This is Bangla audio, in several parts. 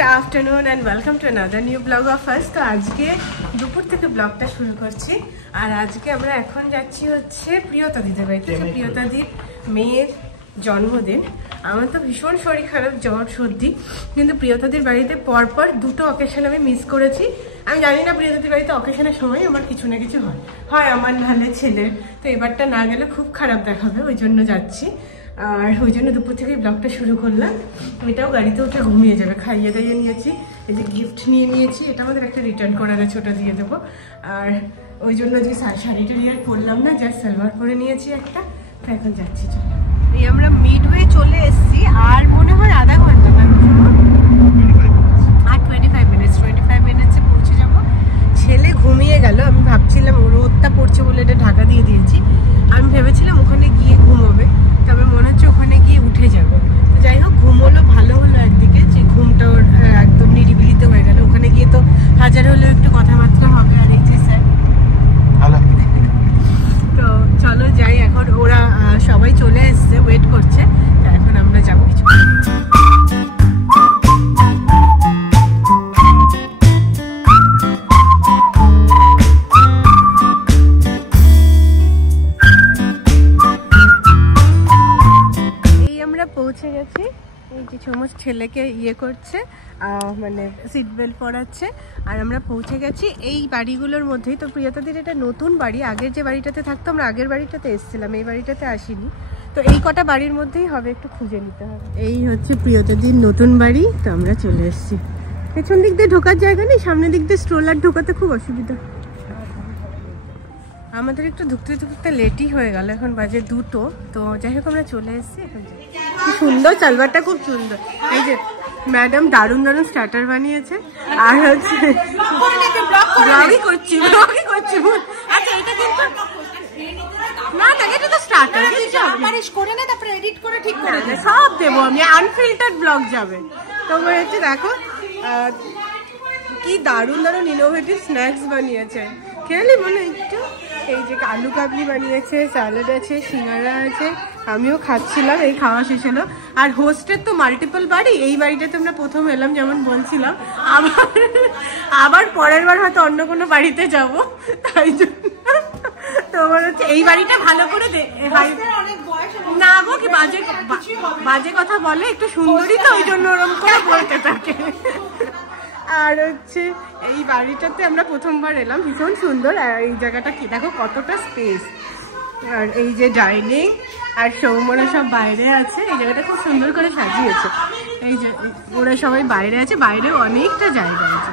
Good afternoon and welcome to another new blog of us. তো আজকে দুপুর থেকে ব্লগটা শুরু করছি। আর আজকে আমরা এখন যাচ্ছি হচ্ছে প্রিয়তাদিদের বাড়িতে। প্রিয়তাদির মেয়ের জন্মদিন। আমার তো ভীষণ শরীর খারাপ, জ্বর সর্দি, কিন্তু প্রিয়তাদির বাড়িতে পরপর দুটো অকেশন আমি মিস করেছি। আমি জানি না প্রিয়তাদির বাড়িতে অকেশনের সময় আমার কিছু না কিছু হয় আমার নাহলে ছেলের। তো এবারটা না গেলে খুব খারাপ দেখাবে, ওই জন্য যাচ্ছি। আর ওই জন্য দুপুর থেকেই ব্লগটা শুরু করলাম। এটাও গাড়িতে উঠে ঘুমিয়ে যাবে, খাইয়ে দাইয়ে নিয়েছি। এই যে গিফট নিয়ে নিয়েছি, এটা আমাদের একটা রিটার্ন করার আছে, ওটা দিয়ে দেবো। আর ওই জন্য যে শাড়িটা নিয়ে পরলাম না, যা সালোয়ার পরে নিয়েছি একটা। তো এখন যাচ্ছি, চলো। এই আমরা মিডওয়ে চলে এসেছি, আর মনে হয় আধা ঘন্টা না, আর 25 মিনিটসে পৌঁছে যাবো। ছেলে ঘুমিয়ে গেল, আমি ভাবছিলাম রোদটা পড়ছে বলে এটা ঢাকা দিয়ে দিয়েছি। আমি ভেবেছিলাম ওখানে গিয়ে ঘুমোবে, তবে মনে হচ্ছে ওখানে গিয়ে উঠে যাবে। তো যাই হোক, ঘুমোলো, ভালো হলো একদিকে যে ঘুমটা ওর একদম নিরিবিলিতে হয়ে গেল। ওখানে গিয়ে তো হাজার হলেও একটু কথাবার্তা হবে। আর এই যে স্যার, তো চলো যাই। এখন ওরা সবাই চলে এসছে, ওয়েট করছে। তো এখন আমরা যাবো কিছু। পৌঁছে গেছি। এই যে সমস্ত ছেলেকে ইয়ে করছে, মানে সিট বেল্ট পরাচ্ছে। আর আমরা পৌঁছে গেছি এই বাড়িগুলোর মধ্যেই। তো প্রিয়তাদির এটা নতুন বাড়ি, আগের যে বাড়িটাতে থাকতো আমরা আগের বাড়িটাতে এসেছিলাম, এই বাড়িটাতে আসিনি। তো এই কটা বাড়ির মধ্যেই হবে, একটু খুঁজে নিতে হবে। এই হচ্ছে প্রিয়তাদির নতুন বাড়ি। তো আমরা চলে এসেছি। পেছন দিক দিয়ে ঢোকার জায়গা নেই, সামনের দিক দিয়ে স্ট্রোলার ঢোকাতে খুব অসুবিধা। আমাদের একটু ঢুকতে ঢুকতে লেটই হয়ে গেল, এখন বাজে 2টো। তো যাই হোক, আমরা চলে এসেছি। এখন কি সুন্দর সালোয়ারটা, খুব সুন্দর। এই যে ম্যাডাম দারুণ দারুণ স্টার্টার বানিয়েছে। আর হচ্ছে ব্লগই করছি। আচ্ছা, এটা কিন্তু না থাকে, এটা তো স্টার্টার করে না, তারপরে এডিট করে ঠিক করে দেয়, সব দেবো আমি। আনফিল্টার্ড ব্লগ যাবে। তো হচ্ছে দেখো কি দারুণ দারুণ ইনোভেটিভ স্ন্যাক্স বানিয়েছে, খেয়ালি মনে একটু। এই যে আলু কাবলি বানিয়েছে, স্যালাড আছে, সিঙ্গারা আছে। আমিও খাচ্ছিলাম, এই খাওয়া শেষ হলো। আর হোস্টের তো মাল্টিপল বাড়ি, এই বাড়িটাতে আমরা প্রথম এলাম যেমন বলছিলাম। আবার পরের বার হয়তো অন্য কোনো বাড়িতে যাব, তাই জন্য তোমার হচ্ছে এই বাড়িটা ভালো করে না গো, কি বাজে কথা বলে, একটু সুন্দরী তো, ওই জন্য ওরকম করে বলতে থাকে। আর হচ্ছে এই বাড়িটাতে আমরা প্রথমবার এলাম, ভীষণ সুন্দর। আর এই জায়গাটা কি দেখো, কতটা স্পেস। আর এই যে ডাইনিং, আর সৌমরা সব বাইরে আছে। এই জায়গাটা খুব সুন্দর করে সাজিয়েছে। এই যে ওরা সবাই বাইরে আছে, বাইরেও অনেকটা জায়গা আছে,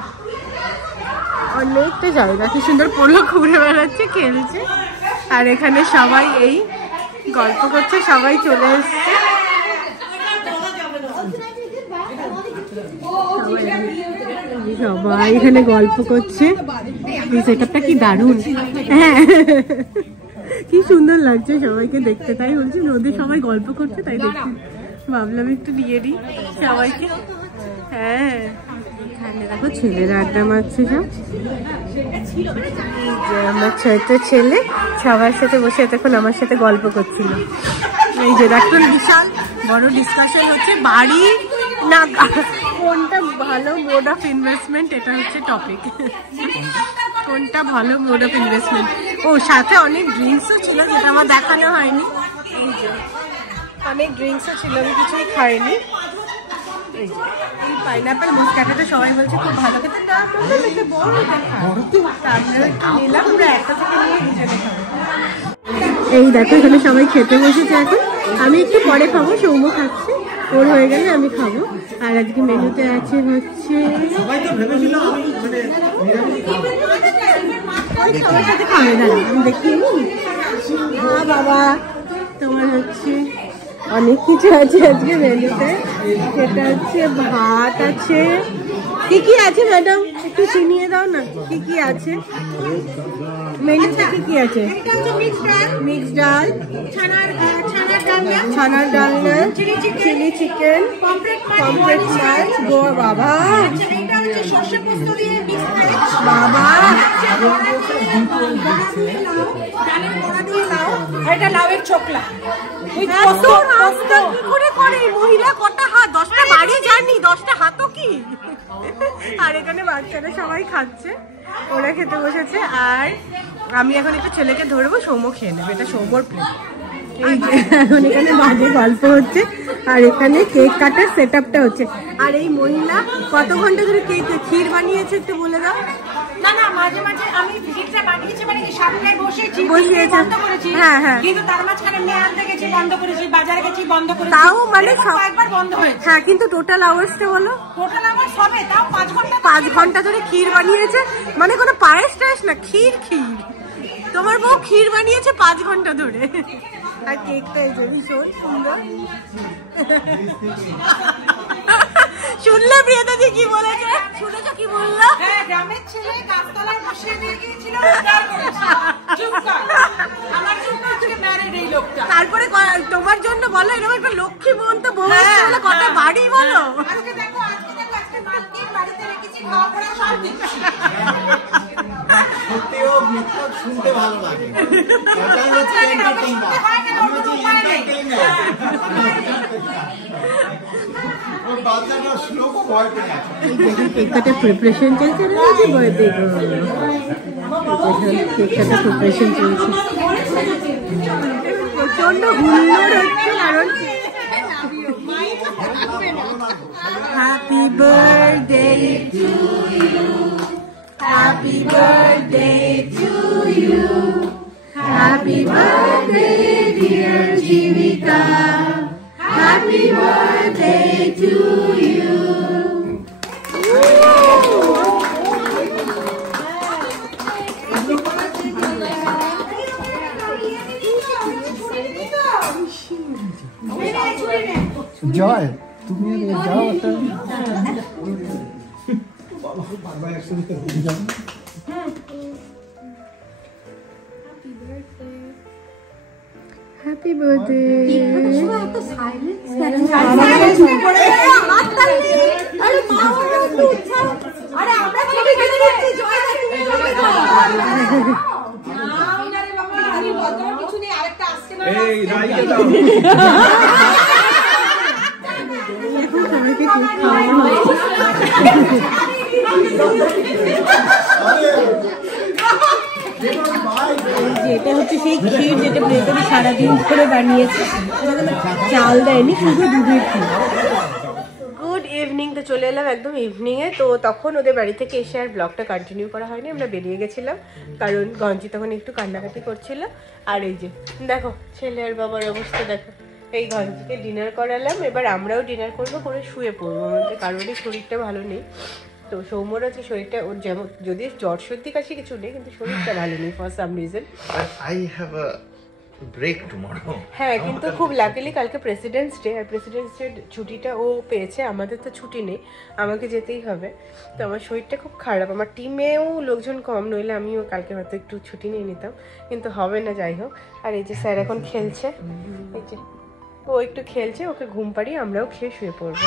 অনেকটা জায়গা। কি সুন্দর পোলো ঘুরে বেড়াচ্ছে, খেলছে। আর এখানে সবাই এই গল্প করছে, সবাই চলে এসছে। সবাই এখানে গল্প করছে। সেটআপটা কি দারুণ, হ্যাঁ কি সুন্দর লাগছে সবাইকে দেখতে। তাই বলছি, নদী সবাই গল্প করছে, তাই দেখছি ভাবলাম একটু নিয়ে নিই সবাইকে। হ্যাঁ, এখানে দেখো ছেলেরা আড্ডা মারছে সব। এই যে আমার ছোট ছেলে সবার সাথে বসে এতক্ষণ আমার সাথে গল্প করছিল। এই যে দেখো বিশাল বড় ডিসকাশন হচ্ছে, বাড়ি না কোনটা ভালো মোড অফ ইনভেস্টমেন্ট, এটা হচ্ছে টপিক। কোনটা ভালো মোড অফ ইনভেস্টমেন্ট। ও সাথে অনেক ড্রিঙ্কসও ছিল, যেটা আমার দেখানো হয়নি। এই যে অনেক ড্রিঙ্কসও ছিল, আমি কিছুই খাইনি। এই যে এই পাইনাপেল মুসকাটাটা সবাই বলছে খুব ভালো খেতে, না বড় আমরা একটু নিলাম, আমরা একটা থেকে নিয়ে দুজনে খাবো। এই দেখো এখানে সবাই খেতে বসেছে। এখন আমি একটু পরে খাবো, সৌম্য খাচ্ছে, ওর হয়ে গেলে আমি খাবো। আর আজকে মেনুতে আছে হচ্ছে সবার সাথে খাবে, দাঁড়া আমি দেখিয়ে নিই। হ্যাঁ বাবা, তোমার হচ্ছে অনেক কিছু আছে আজকে মেনুতে। সেটা হচ্ছে ভাত আছে। কি কি আছে ম্যাডাম, একটু চিনিয়ে দাও না, কি কি আছে মেনুতে? কি কি আছে? মিক্স ডাল, ছানার ডালনা, চিলি চিকেন, পমফ্রেট মাছ। গো বাবা, বাবা এটা লাউয়ের চোকলা। মহিলা কটা হাত, 10টা বাড়ি যায়নি, 10টা হাতও কি। আর এখানে বাচ্চারা সবাই খাচ্ছে, ওরা খেতে বসেছে। আর আমি এখন একটু ছেলেকে ধরবো, সৌম্য খেয়ে নেবে, এটা সৌম্যর প্লেট। এই যে এখন এখানে বাজে গল্প হচ্ছে, আর এখানে কেক কাটার সেট আপটা হচ্ছে। আর এই মহিলা কত ঘন্টা ধরে ক্ষীর বানিয়েছে একটু বলে দাও। না না, মাঝে মাঝে আমি ভিজিটটা বানিয়েছি, মানে কি সামনে বসেছি, বন্ধ করেছি। হ্যাঁ হ্যাঁ, কিন্তু তার মাঝখানে আমি আনতে গেছি, বন্ধ করেছি, বাজারে গেছি, বন্ধ করেছি, তাও মানে একবার বন্ধ হয়েছে। হ্যাঁ, কিন্তু টোটাল আওয়ার্সটা বলো। টোটাল আওয়ার্স হবে তাও 5 ঘন্টা ধরে ক্ষীর বানিয়েছে, মানে কোনো পায়েস টায়েস না, ক্ষীর। তোমার বউ ক্ষীর বানিয়েছে 5 ঘন্টা ধরে। আর কেকটা এই যে ভীষণ সুন্দর। শুনলে প্রিয়তাদি কি বলেছে? শুনেছো কি বললো? হ্যাঁ, গ্রামের ছেলে গাছতলায় বসিয়ে দিয়ে গিয়েছিল, উদ্ধার করেছে। আমার জন্য আজকে ম্যারেড এই লোকটা। তারপরে তোমার জন্য বলো, এরকম একটা লক্ষ্মী বোন তো বউ বলে কথা বাড়ি বলো। আজকে দেখো আজকে মার্কেট বাড়িতে রেখেছি, খাওয়া পড়া সব দিচ্ছি। সত্যিও মিথ্যা শুনতে ভালো লাগে। এটাই হচ্ছে এন্টারটেইনমেন্ট। আমি হচ্ছে এন্টারটেইনার। ওর বাচ্চাটা শ্লোক ভয় পেয়ে আছে। কেক কাটার প্রিপারেশন চলছে না, যে বার্থডে কেক কাটার প্রিপারেশন চলছে। প্রচন্ড হুল্লোড় হচ্ছে, কারণ happy birthday to you, happy birthday to you, happy birthday dear Jibika, happy birthday to you. Joy, তুমি যাও একটা হ্যাপি বার্থডে। সবাইকে কেক খাওয়ানো এটা হচ্ছে সেই ক্ষীর যেটা প্লেটারি সারাদিন ধরে বানিয়েছে, চাল দেয়নি, শুধু দুধের ক্ষীর। গুড ইভিনিং, তো চলে এলাম একদম ইভিনিংয়ে। তো তখন ওদের বাড়ি থেকে এসে আর ব্লগটা কন্টিনিউ করা হয়নি, আমরা বেরিয়ে গেছিলাম, কারণ গঞ্জি তখন একটু কান্নাকাটি করছিল। আর এই যে দেখো ছেলে আর বাবার অবস্থা দেখো, এই গঞ্জিকে ডিনার করালাম, এবার আমরাও ডিনার করবো, করে শুয়ে পড়বো। আমাদের কারোরই শরীরটা ভালো নেই, তো সৌম্যর আছে শরীরটা, ওর যেমন যদি জ্বর সর্দি কাশি কিছু নেই, কিন্তু শরীরটা ভালো নেই for some reason. I have a break tomorrow. হ্যাঁ, কিন্তু খুব লাকিলি কালকে প্রেসিডেন্টস ডে, আর প্রেসিডেন্টস ডে ছুটিটা ও পেয়েছে, আমাদের তো ছুটি নেই, আমাকে যেতেই হবে। তো আমার শরীরটা খুব খারাপ, আমার টিমেও লোকজন কম, নইলে আমিও কালকে হয়তো একটু ছুটি নিয়ে নিতাম, কিন্তু হবে না, যাই হোক। আর এই যে স্যার এখন খেলছে, এই যে ও একটু খেলছে, ওকে ঘুম পাড়িয়ে আমরাও খেয়ে শুয়ে পড়বো।